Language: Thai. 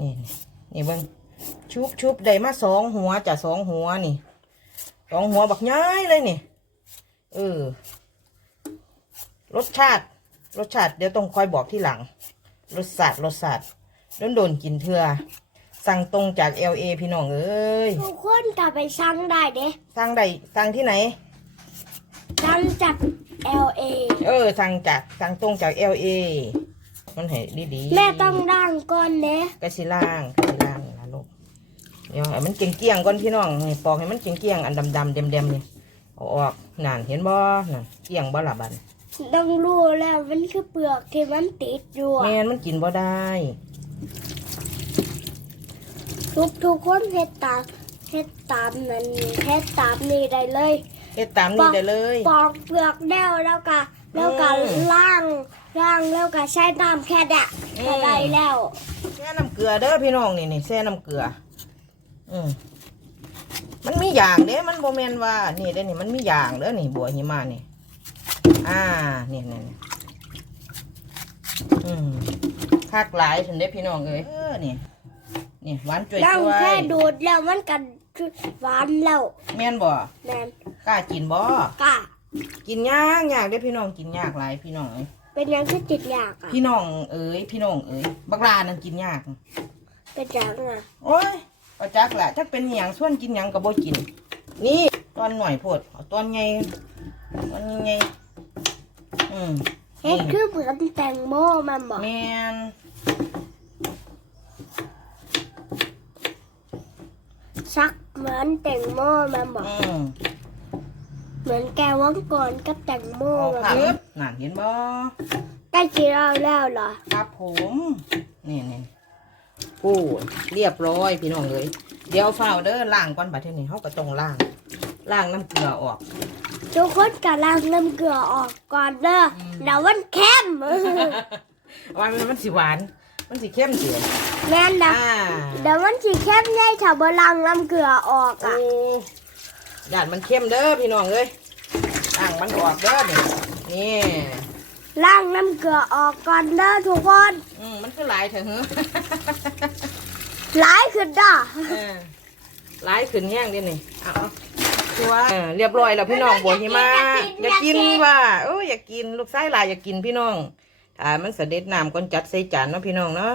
นี่นี่เบิ้งชุบชุบได้มาสองหัวจ้ะสองหัวนี่สองหัวบักย้ายเลยนี่เออรสชาติ รสชาติเดี๋ยวต้องคอยบอกที่หลัง รสชาติรสชาติโดนโดนๆกินเถื่อสั่งตรงจาก LA พี่น้องเอ้ยทุกคนกลับไปสั่งได้เด้สั่งได้สั่งที่ไหนสั่งจาก LA เออสั่งจากสั่งตรงจาก LA มันให้ดีๆแม่ต้องด่างก่อนเด้กะสิล่างกะสิล่างนะลูกเดี๋ยวให้มันเกี่ยงๆก่อนพี่น้องนี่ปอกให้มันเกี่ยงๆอันดำๆเด็มๆนี่เอาออกนั่นเห็นบ่นั่นเกี่ยงบ่ละบันต้องรู้แล้วมันคือเปลือกที่มันติดอยู่อะแม่นมันกินบ่ได้ทุกทุกคนเฮ็ดตามเฮ็ดตามนั้นเฮ็ดตามนี่ได้เลย เฮ็ดตามนี่ได้เลย ปอกเปลือกแล้วแล้วก็แล้วก็อืม ล่าง ล่างแล้วก็ใช้น้ำแค่แดะอืมก็ได้แล้ว แช่น้ำเกลือเด้อพี่น้องนี่นี่แช่น้ำเกลือ อืมมันมีอย่างเด้ มันบ่แม่นว่า นี่เด้อนี่มันมีอย่างเด้อนี่บัวหิมะนี่ อ่านี่นี่นี่อืมคักหลายถึงได้พี่น้องเอ้ยเออนี่นี่หวานจ่วยล่างๆแค่ดูดแล้วมันก็หวานแล้วแม่นบ่แม่นกล้ากินบ่ กะกินยากยากได้อพี่น้องกินยากหลายพี่น้องเอ้ย เป็นหยังที่ติดยากอะ พี่น้องเอ้ยพี่น้องเอ้ยบักลานั่นกินยาก เป็นหยังอะ โอ้ยประจักแหละถ้าเป็นหยังส่วนกินหยังก็บ่กิน นี่ตอนหน่อยโพดเอาตอนไงตอนไงอืมเฮ็ดคือเหมือนแตงโมมันบอกแมนซักเหมือนแตงโมมันบอกอืม เหมือนแกวังก่อนกับแตงโมเอามันค่ะบอกนั่นเห็นบ่ใกล้กินเราแล้วเหรอ ครับผมนี่นี่โอ้ยเรียบร้อยพี่น้องเอ้ยเดี๋ยวเฝ้าวเด้อล้างก่อนบัดเทอนี้เฮาก็ต้องล้างล้างน้ำเกลือออก ทุกคนกำลังน้ำเกลือออกก่อนเด้ออม เดี๋ยวมันเข้มว่ามันมันสิหวาน มันสิเข้มเสียแม่นนะอ่าเดี๋ยวมันสีเข้มใหญ่ถ้าบ่ลังน้ำเกลือออกโอ้อะ ยานมันเข้มเด้อพี่น้องเอ้ย อ่างมันออกเด้อนี่นี่ล้างน้ำเกลือออกก่อนเด้อทุกคนอืมมันคือหลายเถอะเฮ้อหลายขึ้นด้อเออหลายขึ้นแห้งเดินี่เอาเอาชัวร์เออเรียบร้อยแล้วพี่น้องบัวหิมะอยากกินว่าโอ้ยอยากกินลูกไส้ลายอยากกินพี่น้องอ่ามันเสด็จน้ำก่อนจัดใส่จานเนาะพี่น้องเนาะ